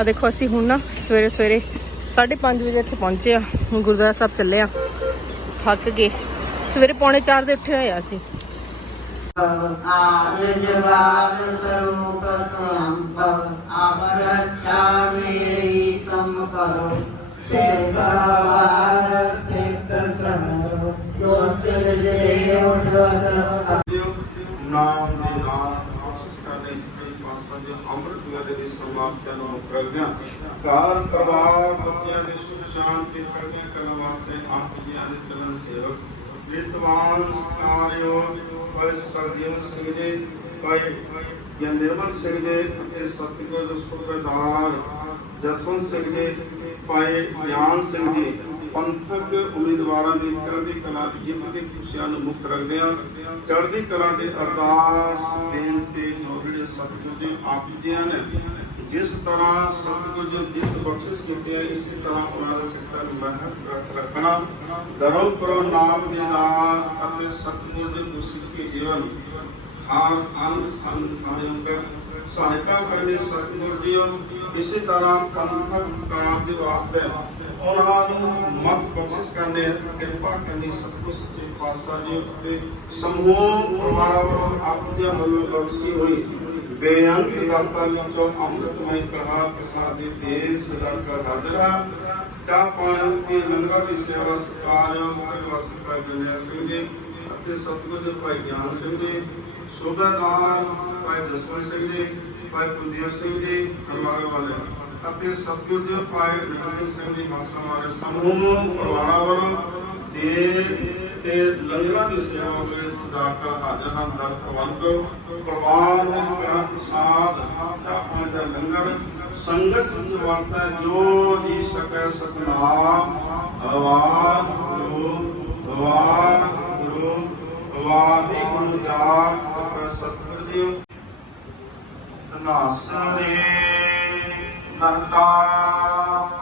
ਆ ਦੇਖੋ ਅਸੀਂ ਹੁਣ ਨਾ ਸਵੇਰੇ ਸਵੇਰੇ 5:30 ਵਜੇ ਇੱਥੇ ਪਹੁੰਚੇ ਆ ਹੁਣ ਗੁਰਦੁਆਰਾ ਸਾਹਿਬ ਚੱਲੇ ਆ। ਥੱਕ ਗਏ। ਸਵੇਰੇ ਪੌਣੇ 4 ਦੇ ਉੱਠੇ ਹੋਏ ਆ ਅਸੀਂ। ਨਾਮ ਦੇ ਨਾਮ। ਕੋਸ਼ਿਸ਼ ਕਰਨੀ ਸੱਚੇ ਪਾਤਸ਼ਾਹ ਦੇ ਅੰਮ੍ਰਿਤ ਵੇਲੇ ਦੀ ਸਮਾਪਤੀ ਨੂੰ ਮੁੱਖ ਘਰ ਪਰਿਵਾਰ, ਬੱਚਿਆਂ ਦੀ ਸੁਖ, ਸ਼ਾਂਤੀ ਕਰਦਿਆਂ ਕਰਨ ਵਾਸਤੇ ਆਪ ਜੀਆਂ ਦੇ ਚਰਨ ਸੇਵਕ, ਵਿਦਵਾਨ, ਸਤਿਕਾਰਯੋਗ ਭਾਈ ਸਰਜਨ ਸਿੰਘ ਜੀ, ਭਾਈ ਗਿਆਨ ਸਿੰਘ ਜੀ ਅਤੇ ਸਤਿਗੁਰ ਦੇ ਜਸਵੰਤ ਸਿੰਘ ਜੀ, ਭਾਈ ਗਿਆਨ ਸਿੰਘ ਜੀ। ਪੰਥਕ ਉਮੀਦਵਾਰਾਂ ਦੀ ਚੜ੍ਹਦੀ ਕਲਾ ਦੀ ਜਿੱਤ ਦੀ ਖੁਸ਼ੀਆਂ ਨੂੰ ਮੁੱਖ ਰੱਖਦਿਆਂ ਚੜ੍ਹਦੀ ਕਲਾ ਦੇ ਅਰਦਾਸ, ਬੇਨਤੀ ਜੋੜੜੇ ਸਤਿਗੁਰ ਜੀ ਆਪ ਨੇ। ਜਿਸ ਤਰ੍ਹਾਂ ਸਤਿਗੁਰ ਜੀ ਜਿੱਤ ਬਖਸ਼ਿਸ਼ ਕੀਤੀ ਹੈ, ਇਸੇ ਤਰ੍ਹਾਂ ਉਹਨਾਂ ਦੇ ਸਿੱਖਾਂ ਨੂੰ ਮਹਿਰ ਰੱਖ ਰੱਖਣਾ। ਧਰਮਪੁਰ ਨਾਮ ਦੇ ਨਾਲ ਅਤੇ ਸਤਿਗੁਰ ਦੇ ਗੁਰਸਿੱਖ ਜੀਵਨ ਹਰ ਅੰਗ ਸੰਗ ਸਾਇੰਕ ਸਹਾਇਤਾ ਕਰਨੀ ਸਤਿਗੁਰ ਜੀ ਇਸੇ ਤਰ੍ਹਾਂ ਪੰਥਕ ਦੇ ਵਾਸਤੇ ਉਹਨਾਂ ਨੂੰ ਮਤ ਬਖਸ਼ਿਸ਼ ਕਰਨੇ ਕਿਰਪਾ ਕਰਨੀ ਸਤਿਗੁਰ ਸੱਚੇ ਪਾਤਸ਼ਾਹ ਜੀ ਉੱਤੇ ਸਮੂਹ ਪਰਿਵਾਰਾਂ ਵੱਲੋਂ ਆਪ ਵੱਲੋਂ ਬਖਸ਼ੀ ਹੋਈ। ਬੇਅੰਤ ਦਾਤਾ ਵਿੱਚੋਂ ਅੰਮ੍ਰਿਤਮਈ ਪ੍ਰਭਾਤ ਪ੍ਰਸਾਦ ਦੇ ਦੇਸ ਸਦਾ ਕਰ ਹਾਜ਼ਰਾ ਚਾਹ ਪਾਣੀ ਦੀ ਲੰਗਰ ਦੀ ਸੇਵਾ ਸਤਿਕਾਰ ਮੁਖ ਵਾਸੀ ਭਾਈ ਜਨਿਆ ਸਿੰਘ ਜੀ ਅਤੇ ਸਤਿਗੁਰ ਭਾਈ ਗਿਆਨ ਸਿੰਘ ਜੀ ਸੂਬੇਦਾਰ ਭਾਈ ਜਸਵੰਤ ਸਿੰਘ ਜੀ, ਭਾਈ ਕੁਲਦੀਪ ਸਿੰਘ ਜੀ, ਪਰਿਵਾਰ ਵਾਲੇ ਅਤੇ ਸਤਿਗੁਰ ਦੇ ਭਾਈ ਸਿੰਘ ਜੀ ਮਾਸਟਰ ਵਾਲੇ ਸਮੂਹ ਪਰਿਵਾਰਾਂ ਵੱਲੋਂ ਦੇ ਤੇ ਲੰਗਰਾਂ ਦੀ ਸੇਵਾ ਵਿੱਚ ਸਦਾ ਹਾਜ਼ਰ ਹਨ, ਦਰ ਪ੍ਰਬੰਧ ਪਰਿਵਾਰ ਗ੍ਰੰਥ ਪ੍ਰਸਾਦ ਚਾਪਾਂ ਦਾ ਲੰਗਰ, ਸੰਗਤ ਵਰਤਾ, ਜੋ ਜੀ ਸਕੈ ਸਤਨਾਮ। ਵਾਹਿਗੁਰੂ ਵਾਹਿਗੁਰੂ ਵਾਹਿਗੁਰੂ ਜਾਪ ਕੈ ਸਤਿਗੁਰ ਜੀ। ਨਾਸਰੇ ਕਰਤਾ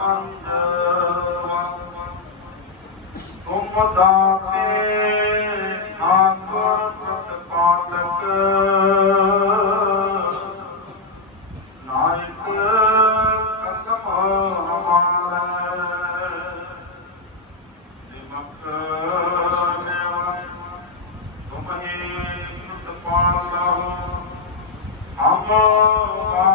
ਅੰਗ ਤੁਮ ਦਾਤੇ ਆਕਰ ਪ੍ਰਤਪਾਲਕ ਨਾਇਕ ਕਸਮ ਹਮਾਰੇ ਨਿਮਕ ਨੇਵਾ ਤੁਮਹੇ ਪ੍ਰਤਪਾਲ ਰਹੋ ਹਮ